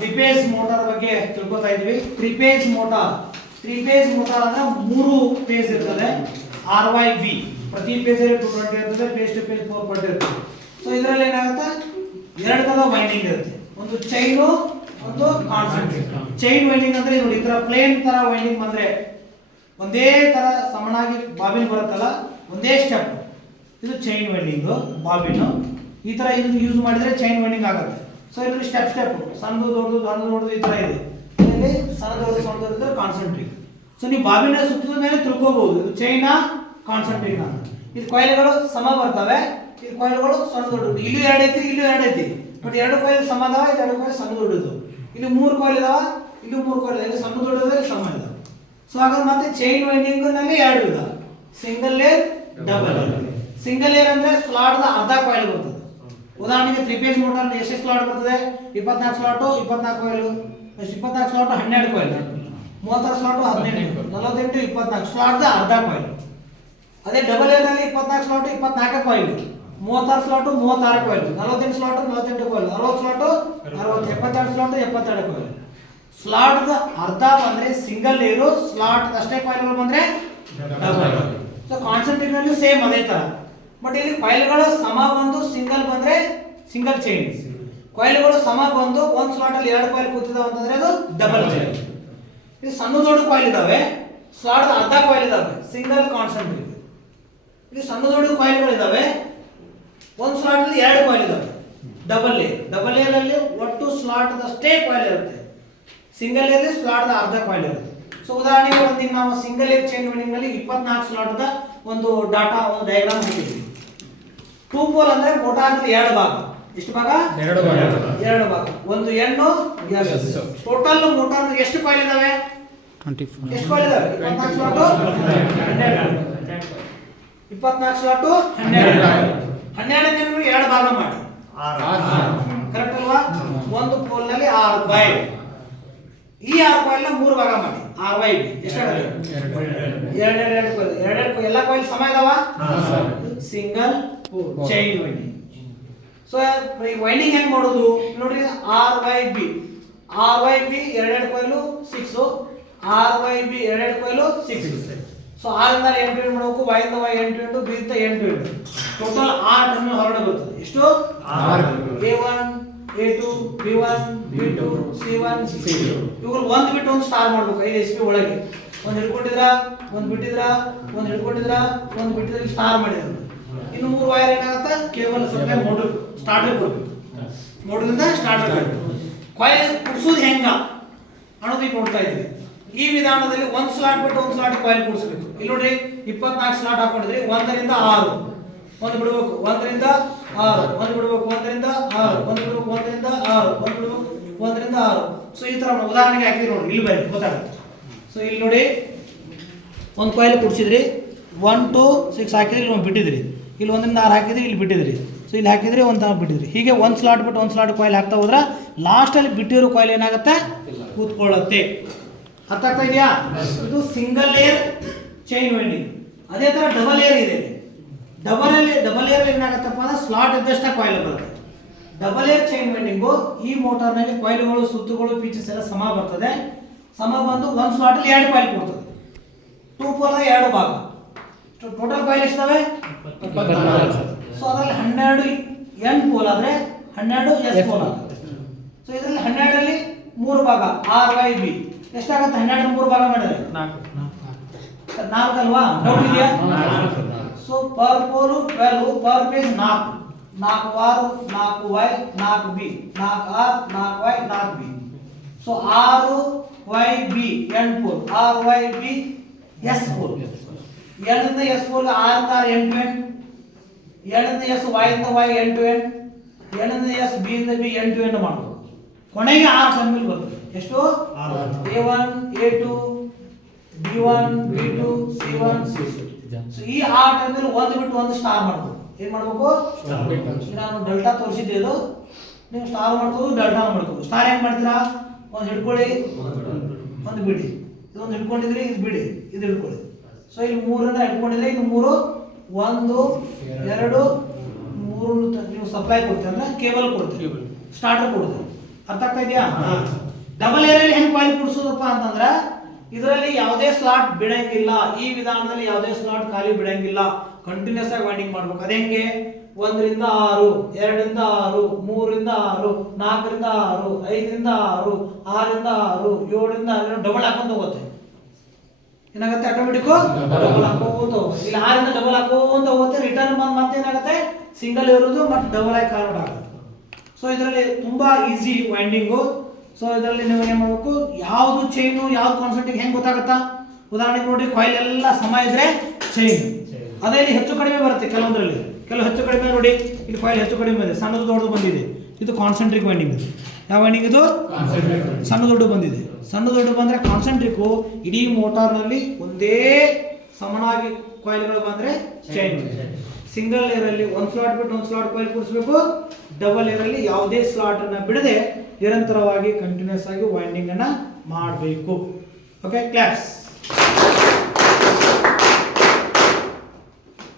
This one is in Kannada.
ತ್ರಿಪೇಸ್ ಮೋಟಾರ್ ಬಗ್ಗೆ ತಿಳ್ಕೊತಾ ಇದ್ವಿ. ತ್ರಿಪೇಸ್ ಮೋಟಾರ್ ಅಂದ್ರೆ 3 ಫೇಸ್ ಇರ್ತದೆ. RYB ಪ್ರತಿ ಫೇಸ್ 220 ಇರ್ತದೆ, ಫೇಸ್ ಟು ಫೇಸ್ 440 ಇರ್ತದೆ. ಸೊ ಇದರಲ್ಲಿ ಏನಾಗುತ್ತೆ, ಎರಡು ತರ ವೈಂಡಿಂಗ್ ಇರುತ್ತೆ, ಒಂದು ಚೈನು ಒಂದು ಕಾನ್ಸಂಟ್ರಿಕ್. ಚೈನ್ ವೈಂಡಿಂಗ್ ಅಂದ್ರೆ ನೋಡಿ ಈ ತರ ಪ್ಲೇನ್ ತರ ವೈಂಡಿಂಗ್ ಬಂದ್ರೆ ಒಂದೇ ತರ ಸಮನಾಗಿ ಬಾಬಿನ್ ಬರುತ್ತಲ್ಲ, ಒಂದೇ ಸ್ಟೆಪ್, ಇದು ಚೈನ್ ವೈಂಡಿಂಗ್. ಬಾಬಿನ್ ಈ ತರ ಇದನ್ನು ಯೂಸ್ ಮಾಡಿದ್ರೆ ಚೈನ್ ವೈಂಡಿಂಗ್ ಆಗುತ್ತೆ. ಸೊ ಇಲ್ಲಿ ಸ್ಟೆಪ್ ಸಣ್ಣದು ದೊಡ್ಡದು ಈ ತರ ಇದೆ. ಇಲ್ಲಿ ಸಣ್ಣದು ಕಾನ್ಸಂಟ್ರಿಕ್. ಸೊ ನೀವು ಬಾಬಿನ ಸುತ್ತದ ಮೇಲೆ ತಿಳ್ಕೋಬಹುದು ಇದು ಚೈನಾ ಕಾನ್ಸಂಟ್ರಿಕ್ ಅಂತ. ಇದು ಕಾಯಿಲ್ಗಳು ಸಮ ಬರ್ತವೆ, ಇದು ಕಾಯಿಲ್ಗಳು ಸಣ್ಣ ದೊಡ್ಡದು. ಇಲ್ಲಿ ಎರಡು ಐತಿ, ಇಲ್ಲಿ ಎರಡು ಐತಿ, ಬಟ್ ಎರಡು ಕಾಯಿಲ್ ಸಮ ಅದಾವ, ಎರಡು ಕಾಯಿಲ್ ಸಣ್ಣ ದೊಡ್ಡದು. ಇಲ್ಲಿ 3 ಕಾಯಿಲ್ ಇದಾವ, ಇಲ್ಲಿ 3 ಕಾಯಿಲ್, ಇಲ್ಲಿ ಸಣ್ಣ ದೊಡ್ಡದು, ಇಲ್ಲಿ ಸಮ ಇದಾವೆ. ಸೊ ಹಾಗಾದ್ರೆ ಮತ್ತೆ ಚೈನ್ ವೈಂಡಿಂಗ್ ನಲ್ಲಿ ಎರಡು ವಿಧ, single layer, double layer. Single layer ಅಂದ್ರೆ ಸ್ಲಾಟ್ ದ ಅರ್ಧ ಕಾಯಿಲ್ ಬರ್ತದೆ. ಉದಾಹರಣೆಗೆ 3 ಫೇಸ್ ಮೋಟಾರ್ ಎಷ್ಟು ಸ್ಲಾಟ್ ಬರ್ತದೆ, 24 slot, 24 coil, 24 slot 12 coil, 36 slot 18, 48, 24 slot the ಅರ್ಧ ಕಾಯಿಲ್. ಅದೇ ಡಬಲ್ ಲೇಯರ್ ನಲ್ಲಿ 24 slot 24 coil, 36 slot 36 coil, 48 slot 48 coil, 60 slot 60, 72 slot 72 coil. Slot the ಅರ್ಧ ಬಂದ್ರೆ ಸಿಂಗಲ್ ಲೇಯರ್, ಸ್ಲಾಟ್ ಅಷ್ಟೇ ಕಾಯಿಲ್ಗಳು ಬಂದ್ರೆ ಡಬಲ್. ಸೊ ಕಾನ್ಸಂಟ್ರೇಟ್ ನಲ್ಲಿ ಸೇಮ್ ಅದೇ ತರ, ಬಟ್ ಇಲ್ಲಿ ಕಾಯಿಲ್ಗಳು ಸಮ ಬಂದು ಸಿಂಗಲ್ ಬಂದ್ರೆ ಸಿಂಗಲ್ ಚೈನ್, ಕಾಯಿಲ್ಗಳು ಸಮ ಬಂದು ಒಂದು ಸ್ಲಾಟ್ ಅಲ್ಲಿ ಎರಡು ಕಾಯಿಲ್ ಕೂತಿದಾವೆ ಅಂತಂದ್ರೆ ಅದು ಡಬಲ್ ಚೈನ್. ಇದು ಸಣ್ಣ ದೊಡ್ಡ ಕಾಯಿಲ್ ಇದಾವೆ, ಸ್ಲಾಟ್ ಅರ್ಧ ಕಾಯಿಲ್ ಇದಾವೆ, ಸಿಂಗಲ್ ಕಾನ್ಸಂಟ್ರೇಟ್. ಇಲ್ಲಿ ಸಣ್ಣ ದೊಡ್ಡ ಕಾಯಿಲ್ಗಳು ಇದಾವೆ, ಒಂದು ಸ್ಲಾಟ್ ಅಲ್ಲಿ ಎರಡು ಕಾಯಿಲ್ ಇದಾವೆ, ಡಬಲ್ ಲೇಯರ್. ಡಬಲ್ ಲೇಯರ್ ಅಲ್ಲಿ ಒಟ್ಟು ಸ್ಲಾಟ್ ಅಷ್ಟೇ ಕಾಯಿಲ್ ಇರುತ್ತೆ, ಸಿಂಗಲ್ ಲೇಯರ್ ಅಲ್ಲಿ ಸ್ಲಾಟ್ ಅರ್ಧ ಕಾಯಿಲ್ ಇರುತ್ತೆ. ಸೊ ಉದಾಹರಣೆಗೆ ಒಂದಿಗೆ ನಾವು ಸಿಂಗಲ್ ಲೇಯರ್ ಚೈನ್ ವೈಂಡಿಂಗ್ ನಲ್ಲಿ 24 ಸ್ಲಾಟ್ ದ ಒಂದು ಡಾಟಾ ಒಂದು ಡಯಾಗ್ರಾಮ್ ಹಾಕಿದ್ವಿ. 2 ಪೋಲ್ ಅಂದ್ರೆ ಮೋಟಾರ್ ನಲ್ಲಿ ಎರಡು ಭಾಗ, ಎಷ್ಟು ಭಾಗ? ಎರಡು ಭಾಗ, ಒಂದು ಹೆಣ್ಣು ಎರಡು. ಟೋಟಲ್ ಮೋಟಾರ್ ಎಷ್ಟು ಕಾಯಿಲ್ ಇದಾವೆ? 24. ಎಷ್ಟು ಕಾಯಿಲ್ ಇದಾವೆ? 24 ಸ್ಲಾಟ್ 12, 24 ಸ್ಲಾಟ್ 12. 12 ಎರಡು ಭಾಗ ಮಾಡಿ 6, ಕರೆಕ್ಟ್ ಅಲ್ವಾ? ಒಂದು ಪೋಲ್ ನಲ್ಲಿ 6 ಕಾಯಿಲ್, ಈ 6 ಕಾಯಿಲ್ ನ 3 ಭಾಗ ಮಾಡಿ, 6/2 ಎಷ್ಟಾಗುತ್ತೆ? ಎರಡು ಕಾಯಿಲ್. ಎಲ್ಲ ಕಾಯಿಲ್ ಸಮ ಇದಾವ, ಸಿಂಗಲ್ ಚೈನ್ ವೈಂಡಿಂಗ್. ಸೊ ಈ ವೈಂಡಿಂಗ್ ಹೆಂಗ್ ಮಾಡೋದು ನೋಡ್ರಿ, RYB ಎರಡು ಕಾಯಿಲ್ 6, RYB ಎರಡು ಕಾಯಿಲ್ 6. ಸೊ 6 ಇಂದ 8 ಎಂಡ್ ಮಾಡಬೇಕು, Y ಇಂದ Y 8 ಎಂಡ್, B ಇಂದ 8 ಎಂಡ್, ಟೋಟಲ್ 6 ಟರ್ಮಿನಲ್ ಹೊರಗಡೆ ಬರ್ತದೆ. ಎಷ್ಟು? 6. A1 A2 B1 B2 C1 C2. ಇವುಗಳು ಒಂದು ಬಿಟ್ಟು ಒಂದು ಸ್ಟಾರ್ ಮಾಡಬೇಕು 5 SP ಒಳಗೆ. ಒಂದು ಹಿಡ್ಕೊಂಡಿದ್ರ, ಒಂದು ಬಿಟ್ಟಿದ್ರ, ಒಂದು ಹಿಡ್ಕೊಂಡಿದ್ರ, ಒಂದು ಬಿಟ್ಟಿದ್ರ, ಸ್ಟಾರ್ ಮಾಡಿದ್ರು. ಇನ್ನು 3 ವೈರ್ ಏನಾಗುತ್ತೆ, ಕೇಬಲ್ ಸಪ್ಲೈ ಮೋಟರ್ ಸ್ಟಾರ್ಟರ್ ಕೊಡಬೇಕು, ಮೋಟರ್ನಿಂದ ಸ್ಟಾರ್ಟರ್ ಕೊಡಬೇಕು. ಕಾಯಿಲ್ ಕುಡಿಸೋದು ಹೆಂಗ ಅನ್ನೋದು ಈಗ ನೋಡ್ತಾ ಇದ್ದೀವಿ. ಈ ವಿಧಾನದಲ್ಲಿ ಒಂದು ಸ್ಲಾಟ್ ಬಿಟ್ಟು ಒಂದು ಸ್ಲಾಟ್ ಕಾಯಿಲ್ ಕುಡಿಸಬೇಕು. ಇಲ್ಲಿ ನೋಡ್ರಿ 24 ಸ್ಲಾಟ್ ಹಾಕೊಂಡಿದ್ರಿ, 1 ರಿಂದ 6, ಒಂದು ಬಿಡಬೇಕು, 1 ರಿಂದ 6, ಒಂದು ಬಿಡಬೇಕು, 1 ರಿಂದ 6, ಒಂದು ಬಿಡಬೇಕು, 1 ರಿಂದ 6, ಒಂದು ಬಿಡಬೇಕು, 1 ರಿಂದ 6. ಸೊ ಈ ತರ ಉದಾಹರಣೆಗೆ ಹಾಕಿದ್ರಿ ನೋಡಿ, ಇಲ್ಲಿ ಬರೀ ಗೊತ್ತಾಗುತ್ತೆ. ಸೊ ಇಲ್ಲಿ ನೋಡಿ ಒಂದು ಕಾಯಿಲ್ ಕುಡಿಸಿದ್ರಿ, 1 2 6 ಹಾಕಿದ್ರಿ, ಇಲ್ಲಿ ಒಂದು ಬಿಟ್ಟಿದ್ರಿ, ಇಲ್ಲಿ 1 ರಿಂದ 6 ಹಾಕಿದ್ರಿ, ಇಲ್ಲಿ ಬಿಟ್ಟಿದ್ರಿ. ಸೊ ಇಲ್ಲಿ ಹಾಕಿದ್ರಿ, ಒಂದು ಬಿಟ್ಟಿದ್ರಿ. ಹೀಗೆ ಒಂದು ಸ್ಲಾಟ್ ಬಿಟ್ಟು ಒಂದು ಸ್ಲಾಟ್ ಕಾಯಿಲ್ ಹಾಕ್ತಾ ಹೋದ್ರೆ ಲಾಸ್ಟಲ್ಲಿ ಬಿಟ್ಟಿರೋ ಕಾಯಿಲ್ ಏನಾಗುತ್ತೆ, ಕೂತ್ಕೊಳ್ಳುತ್ತೆ. ಅರ್ಥ ಆಗ್ತಾ ಇದೆಯಾ? ಇದು ಸಿಂಗಲ್ ಲೇಯರ್ ಚೈನ್ ವೈಂಡಿಂಗ್. ಅದೇ ತರ ಡಬಲ್ ಲೇಯರ್ ಇದೆ. ಡಬಲ್ ಲೇಯರ್ ಏನಾಗುತ್ತಪ್ಪ ಅಂದ್ರೆ ಸ್ಲಾಟ್ ಇದ್ದಷ್ಟ ಕಾಯಿಲ್ ಬರುತ್ತೆ. ಡಬಲ್ ಲೇಯರ್ ಚೈನ್ ವೈಂಡಿಂಗು ಈ ಮೋಟಾರ್ನಲ್ಲಿ ಕಾಯಿಲ್ಗಳು, ಸುತ್ತುಗಳು, ಪೀಚಸ್ ಎಲ್ಲ ಸಮ ಬರ್ತದೆ. ಸಮ ಬಂದು ಒಂದು ಸ್ಲಾಟ್ ಅಲ್ಲಿ ಎರಡು ಕಾಯಿಲ್ ಕೊಡ್ತದೆ. 2 ಪೋಲ್ ಎರಡು ಭಾಗ, ಟೋಟಲ್ ಕಾಯಿಲ್ ಎಷ್ಟಿದಾವೆ? 24. ಸೊ ಅದರಲ್ಲಿ 12 N ಪೋಲ್ ಆದ್ರೆ 12 S ಪೋಲ್ ಆಗುತ್ತೆ. ಸೊ ಇದರಲ್ಲಿ 12 ಅಲ್ಲಿ 3 ಭಾಗ RYB ಎಷ್ಟಾಗುತ್ತೆ? 12 3 ಭಾಗ ಮಾಡಿದ್ರೆ 4 ಅಲ್ವಾ? ಡೌಟ್ ಇದೆಯಾ? So per pole 12, per page 4, 4 R 4 Y 4 B 4 R 4 Y 4 B. So RYB N pole, RYB S pole, N ಇಂದ S ಪೋಲ್, R ಇಂದ N to N, N ಇಂದ S Y ಇಂದ Y N to N, N ಇಂದ S B ಇಂದ B N to N ಮಾಡಬಹುದು. ಕೊನೆಗೆ 6 ಟರ್ಮಿನಲ್ ಬರ್ತದೆ. ಎಷ್ಟು? A1 A2 B1 B2 C1 C2. So ಈ 6 ಟರ್ಮಿನಲ್ ಒಂದು ಬಿಟ್ಟು ಒಂದು ಸ್ಟಾರ್ ಮಾಡಬಹುದು. ಏನು ಮಾಡಬೇಕು? ನಾನು ಡೆಲ್ಟಾ ತೋರಿಸಿದ್ದೆ, ಇದು ನೀವು ಸ್ಟಾರ್ ಮಾಡ್ಕೋದು, ಡೆಲ್ಟಾ ಮಾಡ್ಕೋದು. ಸ್ಟಾರ್ ಹೆಂಗ್ ಮಾಡ್ತೀರಾ? ಒಂದು ಹಿಡ್ಕೊಳ್ಳಿ, ಒಂದು ಬಿಡಿ, ಇದೊಂದು ಹಿಡ್ಕೊಂಡಿದ್ರಿ, ಇದು ಬಿಡಿ, ಇದು ಹಿಡ್ಕೊಳ್ಳಿ. ಸೊ ಇಲ್ಲಿ 3 ಹಿಡ್ಕೊಂಡಿದ್ರೆ ಇದು 3, 1 2 3 ನೀವು ಸಪ್ಲೈ ಕೊಡ್ತೀರಿ ಅಂದ್ರೆ ಕೇಬಲ್ ಕೊಡ್ತೀರಿ, ಸ್ಟಾರ್ಟರ್ ಕೊಡ್ತೀರಿ. ಅರ್ಥ ಆಗ್ತಾ ಇದೆಯಾ? ಡಬಲ್ ಏರಲ್ಲಿ ಹೆಂಗ್ ಕಾಯಿಲ್ ಕೂಡಿಸೋದಪ್ಪ ಅಂತಂದ್ರೆ ಇದರಲ್ಲಿ ಯಾವುದೇ ಸ್ಲಾಟ್ ಬಿಡಂಗಿಲ್ಲ, ಈ ವಿಧಾನದಲ್ಲಿ ಯಾವುದೇ ಸ್ಲಾಟ್ ಖಾಲಿ ಬಿಡಂಗಿಲ್ಲ, ಕಂಟಿನ್ಯೂಸ್ ಆಗಿ ವೈಂಡಿಂಗ್ ಮಾಡ್ಬೇಕು. ಅದೇಂಗೆ 1 ರಿಂದ 6, 2 ರಿಂದ 6, 3 ರಿಂದ 6, 4 ರಿಂದ 6, 5 ರಿಂದ 6, 6 ರಿಂದ 6, 7 ರಿಂದ 6 ಡಬಲ್ ಹಾಕೊಂಡು ಹೋಗುತ್ತೆ. ಏನಾಗುತ್ತೆ? ಆಟೋಮೆಟಿಕ್ ಡಬಲ್ ಹಾಕೋತ ಹೋಗುತ್ತೆ. ಇಲ್ಲಿ 6 ರಿಂದ ಡಬಲ್ ಹಾಕೋತ ಹೋಗುತ್ತೆ. ರಿಟರ್ನ್ ಬಂದು ಮತ್ತೆ ಏನಾಗುತ್ತೆ? ಸಿಂಗಲ್ ಇರೋದು ಮತ್ತೆ ಡಬಲ್ ಆಗಿ ಕನ್ವರ್ಟ್ ಆಗುತ್ತೆ. ಸೊ ಇದರಲ್ಲಿ ತುಂಬಾ ಈಸಿ ವೈಂಡಿಂಗು. ಸೊ ಇದರಲ್ಲಿ ನೀವು ಏನು ಮಾಡಬೇಕು, ಯಾವುದು ಚೈನು ಯಾವ್ದು ಕಾನ್ಸೆಂಟ್ಗೆ ಹೆಂಗೆ ಗೊತ್ತಾಗುತ್ತಾ? ಉದಾಹರಣೆಗೆ ನೋಡಿ, ಕಾಯಿಲ್ ಎಲ್ಲ ಸಮ ಇದ್ರೆ ಚೈನ್, ಅದೇ ಇಲ್ಲಿ ಹೆಚ್ಚು ಕಡಿಮೆ ಬರುತ್ತೆ ಕೆಲವೊಂದರಲ್ಲಿ, ಕೆಲವು ಹೆಚ್ಚು ಕಡಿಮೆ ನೋಡಿ, ಇಲ್ಲಿ ಕಾಯಿಲ್ ಹೆಚ್ಚು ಕಡಿಮೆ ಇದೆ, ಸಣ್ಣದು ದೊಡ್ಡದು ಬಂದಿದೆ, ಇದು ಕಾನ್ಸೆಂಟ್ರಿಕ್ ವೈಂಡಿಂಗ್. ಇದು ಯಾವ ವೈಂಡಿಂಗ್? ಇದು ಸಣ್ಣ ದೊಡ್ಡ ಬಂದಿದೆ. ಸಣ್ಣ ದೊಡ್ಡ ಬಂದರೆ ಕಾನ್ಸೆಂಟ್ರಿಕ್ಕು. ಇಡೀ ಮೋಟಾರ್ನಲ್ಲಿ ಒಂದೇ ಸಮನಾಗಿ ಕಾಯಿಲ್ಗಳು ಬಂದರೆ ಚೈನ್. ಸಿಂಗಲ್ ಏರಲ್ಲಿ ಒಂದು ಸ್ಲಾಟ್ ಬಿಟ್ಟು ಒಂದು ಸ್ಲಾಟ್ ಕಾಯಿಲ್ ಕೂಡಿಸ್ಬೇಕು. ಡಬಲ್ ಏರಲ್ಲಿ ಯಾವುದೇ ಸ್ಲಾಟ್ ಅನ್ನ ಬಿಡದೆ ನಿರಂತರವಾಗಿ ಕಂಟಿನ್ಯೂಸ್ ಆಗಿ ವೈಂಡಿಂಗ್ ಅನ್ನ ಮಾಡಬೇಕು. Okay, class.